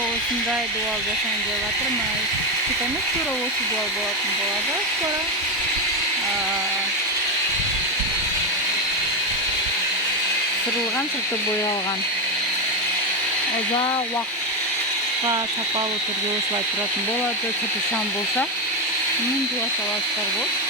осындай дуал жасайын деп жатыр. Мына кішкентай тура осы дуал болатын болады. Скоро сырылған, сырты боялған. Ұзақ уақытқа сапалы түрде осылай тұратын болады. Сырты шам болса, мен жуа саласыздар болды.